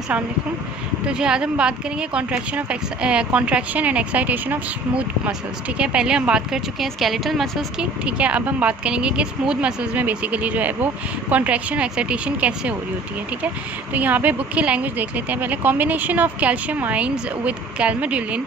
अस्सलाम वालेकुम। तो जी आज हम बात करेंगे contraction and excitation of smooth muscles. ठीक है, पहले हम बात कर चुके हैं स्केलेटल मसल्स की। ठीक है, अब हम बात करेंगे कि स्मूथ मसल्स में बेसिकली जो है वो कॉन्ट्रैक्शन और एक्साइटेशन कैसे हो रही होती है। ठीक है, तो यहाँ पे बुक की लैंग्वेज देख लेते हैं पहले। Combination of calcium ions with calmodulin,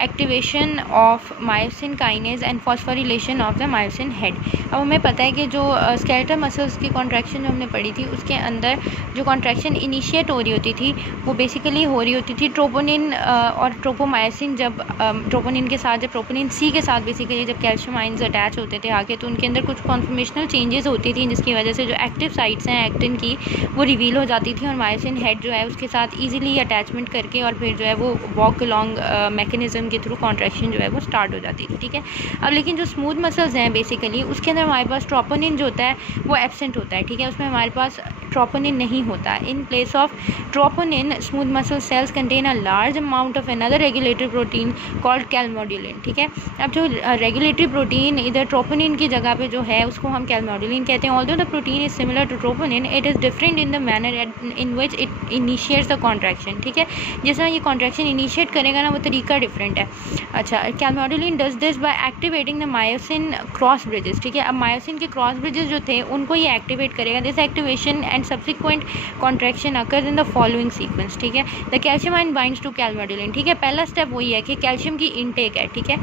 activation of myosin kinase and phosphorylation of the myosin head. अब हमें पता है कि जो स्केलेटल मसल्स की कॉन्ट्रैक्शन जो हमने पढ़ी थी उसके अंदर जो कॉन्ट्रैक्शन इनिशिएट हो रही होती थी वो बेसिकली हो रही होती थी ट्रोपोनिन और ट्रोपोमायोसिन। जब ट्रोपोनिन के साथ, जब ट्रोपोनिन सी के साथ बेसिकली जब कैल्शियम आइंस अटैच होते थे आगे, तो उनके अंदर कुछ कॉन्फॉर्मेशनल चेंजेस होती थी जिसकी वजह से जो एक्टिव साइट्स हैं एक्टिन की वो रिवील हो जाती थी और मायोसिन हेड जो है उसके साथ ईजिली अटैचमेंट करके और फिर जो है वो वॉक अलॉन्ग मैकेनिज्म के थ्रू कॉन्ट्रैक्शन जो है वो स्टार्ट हो जाती थी। ठीक है, अब लेकिन जो स्मूथ मसल्स हैं बेसिकली उसके अंदर हमारे पास ट्रोपोनिन जो होता है वो एब्सेंट होता है। ठीक है, उसमें हमारे पास ट्रोपोनिन नहीं होता। In place of troponin smooth muscle cells contain a large amount of another regulatory protein called calmodulin. ठीक है, अब जो रेगुलेटरी प्रोटीन इधर ट्रोपोनिन की जगह पे जो है उसको हम कैल्मोडुलिन कहते हैं। Although the protein is similar to troponin, it is different in the manner in which it initiates the contraction. ठीक है, जिस तरह ये कॉन्ट्रैक्शन इनिशिएट करेगा ना वो तरीका डिफरेंट है। अच्छा, calmodulin does this by activating the myosin cross bridges. ठीक है, अब मायोसिन के क्रॉस ब्रिजेस जो थे उनको ये एक्टिवेट करेगा। This activation and subsequent contraction occurs in the following sequence. ठीक है, the calcium ion binds to calmodulin. ठीक है, पहला स्टेप वही है कि कैल्शियम की इनटेक है। ठीक है,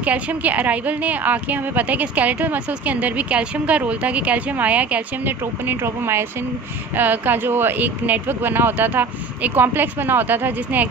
कैल्शियम के अराइवल ने आके हमें पता है कि स्केलेटल मसल्स के अंदर भी कैल्शियम का रोल था कि कैल्शियम आया, कैल्शियम ने ट्रोपोनिन ट्रोपोमायोसिन का जो एक नेटवर्क बना होता था, एक कॉम्प्लेक्स बना होता था जिसने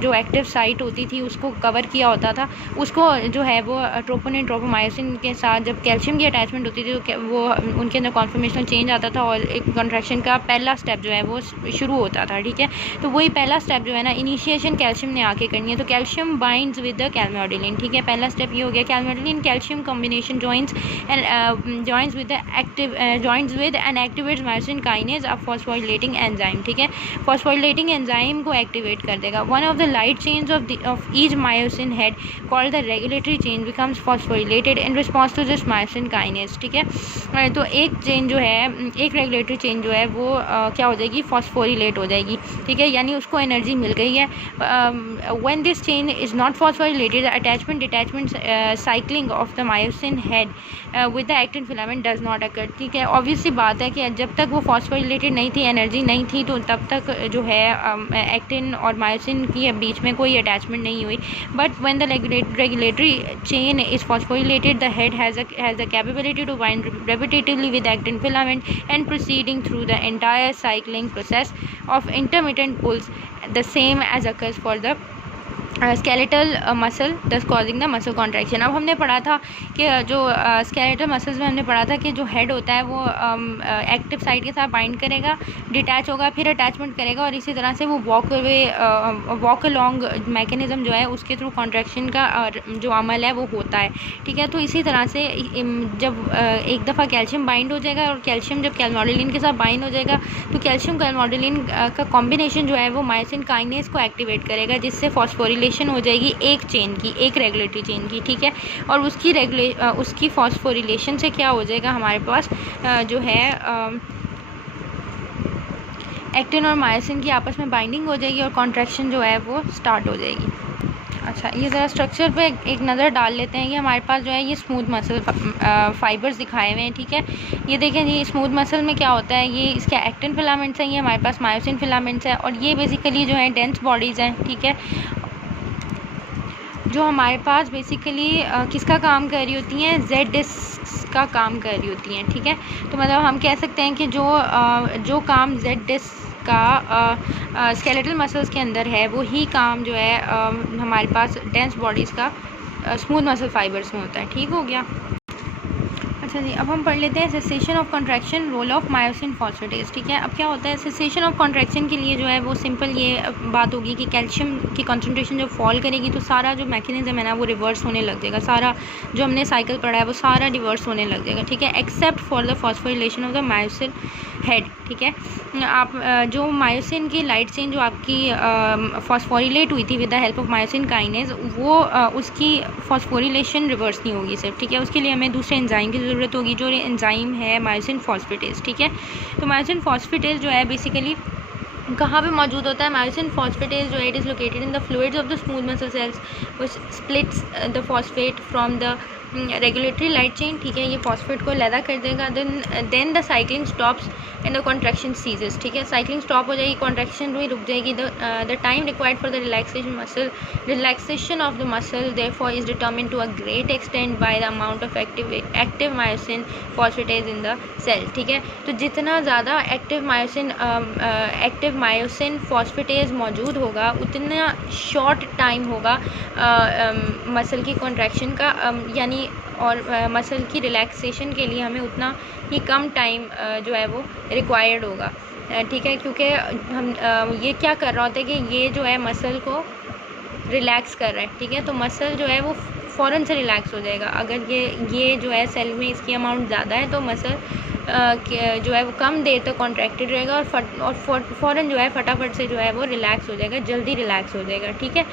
जो एक्टिव साइट होती थी उसको कवर किया होता था, उसको जो है वो ट्रोपोनिन ट्रोपोमायोसिन के साथ जब कैल्शियम की अटैचमेंट होती थी तो वो उनके अंदर कॉन्फॉर्मेशनल चेंज आता था और एक कॉन्ट्रैक्शन का पहला स्टेप जो है वो शुरू होता था। ठीक है, तो वही पहला स्टेप जो है ना इनिशिएशन कैल्शियम ने आके करनी है। तो calcium binds with the calmodulin. ठीक है, पहला स्टेप ये हो गया। Calmodulin calcium combination joins with and activates myosin kinase a phosphorylating enzyme. ठीक है, फॉस्फोरिलेटिंग एंजाइम को एक्टिवेट कर देगा। One of the light chains of each myosin head called the regulatory chain becomes phosphorylated in response to this myosin kinase. ठीक है, तो एक chain जो है, एक रेगुलेटरी चेन जो है वो क्या हो जाएगी, फॉस्फोरिलेट हो जाएगी। ठीक है, यानी उसको एनर्जी मिल गई है। When this chain is not phosphorylated attachment detachment cycling of the myosin head with the actin filament does not occur. ठीक है, ऑब्वियस सी बात है कि जब तक वो फॉस्फोरिलेटेड नहीं थी, एनर्जी नहीं थी, तो तब तक जो है एक्टिन और मायोसिन के बीच में कोई अटैचमेंट नहीं हुई। But when the regulatory chain is phosphorylated, the head has the capability to bind repetitively with actin filament and proceeding through the entire cycling process of intermittent pulse, the same as occurs for the skeletal muscle दस causing the muscle contraction. अब हमने पढ़ा था कि जो skeletal muscles में हमने पढ़ा था कि जो हेड होता है वो एक्टिव साइड के साथ बाइंड करेगा, डिटैच होगा, फिर अटैचमेंट करेगा और इसी तरह से वो वॉक अलॉन्ग मैकेनिज्म जो है उसके थ्रू कॉन्ट्रैक्शन का जो अमल है वो होता है। ठीक है, तो इसी तरह से जब एक दफ़ा कैल्शियम बाइंड हो जाएगा और कैल्शियम जब कैल्मोडुलिन के साथ बाइंड हो जाएगा तो कैल्शियम कैल्मोडुलिन का कॉम्बिनेशन जो है वो मायोसिन काइनेज को एक्टिवेट करेगा, जिससे फॉस्फोरिलेशन हो जाएगी एक चेन की, एक रेगुलेटरी चेन की। ठीक है, और उसकी फॉस्फोरिलेशन से क्या हो जाएगा, हमारे पास जो है एक्टिन और मायोसिन की आपस में बाइंडिंग हो जाएगी और कॉन्ट्रैक्शन जो है वो स्टार्ट हो जाएगी। अच्छा, ये ज़रा स्ट्रक्चर पे एक नज़र डाल लेते हैं। ये हमारे पास जो है ये स्मूथ मसल फाइबर्स दिखाए हुए हैं। ठीक है, ये देखें, ये स्मूथ मसल में क्या होता है, ये इसके एक्टिन फिलामेंट्स हैं, ये हमारे पास मायोसिन फिलामेंट्स हैं और ये बेसिकली जो है डेंस बॉडीज़ हैं। ठीक है, जो हमारे पास बेसिकली किसका काम कर रही होती हैं, जेड डिस्क का काम कर रही होती हैं। ठीक है, तो मतलब हम कह सकते हैं कि जो काम जेड डिस्क का स्केलेटल मसल्स के अंदर है वो ही काम जो है हमारे पास डेंस बॉडीज़ का स्मूथ मसल फाइबर्स में होता है। ठीक हो गया। अच्छा जी, अब हम पढ़ लेते हैं cessation of contraction, role of myosin phosphatase. ठीक है, अब क्या होता है सेसेशन ऑफ कॉन्ट्रैक्शन के लिए जो है वो सिंपल ये बात होगी कि कैल्शियम की कंसंट्रेशन जब फॉल करेगी तो सारा जो मैकेनिज्म है ना वो रिवर्स होने लग जाएगा, सारा जो हमने साइकिल पढ़ा है वो सारा रिवर्स होने लग जाएगा। ठीक है, except for the phosphorylation of the myosin head. ठीक है, आप जो मायोसिन की लाइट चेन जो आपकी फॉस्फोरिलेट हुई थी with the help of myosin kinase, वो उसकी फॉस्फोरिलेशन रिवर्स नहीं होगी सिर्फ। ठीक है, उसके लिए हमें दूसरे एंजाइम की ज़रूरत होगी, जो एंजाइम है मायोसिन फॉस्फेटेज। ठीक है, तो मायोसिन फॉस्फेटेज जो है बेसिकली कहाँ पे मौजूद होता है? मायोसिन फॉस्फेटेज जो है it is located in the fluids of the smooth muscle cells which splits the phosphate from the regulatory light chain, ठीक है, ये फॉस्फेट को लैदा कर देगा। Then the cycling stops and the contraction ceases, ठीक है, साइक्लिंग स्टॉप हो जाएगी, कॉन्ट्रैक्शन भी रुक जाएगी। The time required for the relaxation of the muscle therefore is determined to a great extent by the amount of active myosin phosphatase in the cell, ठीक है। तो जितना ज़्यादा एक्टिव मायोसिन फॉस्फेटेज मौजूद होगा उतना शॉर्ट टाइम होगा muscle की कॉन्ट्रैक्शन का, यानी और मसल की रिलैक्सेशन के लिए हमें उतना ही कम टाइम जो है वो रिक्वायर्ड होगा, ठीक है, क्योंकि हम ये क्या कर रहा होता है कि ये जो है मसल को रिलैक्स कर रहा है, ठीक है। तो मसल जो है वो फ़ौरन से रिलैक्स हो जाएगा। अगर ये जो है सेल में इसकी अमाउंट ज़्यादा है तो मसल जो है वो कम देर तक कॉन्ट्रैक्टेड रहेगा और फ़ौरन जो है फटाफट से जो है वो रिलैक्स हो जाएगा, जल्दी रिलैक्स हो जाएगा, ठीक है।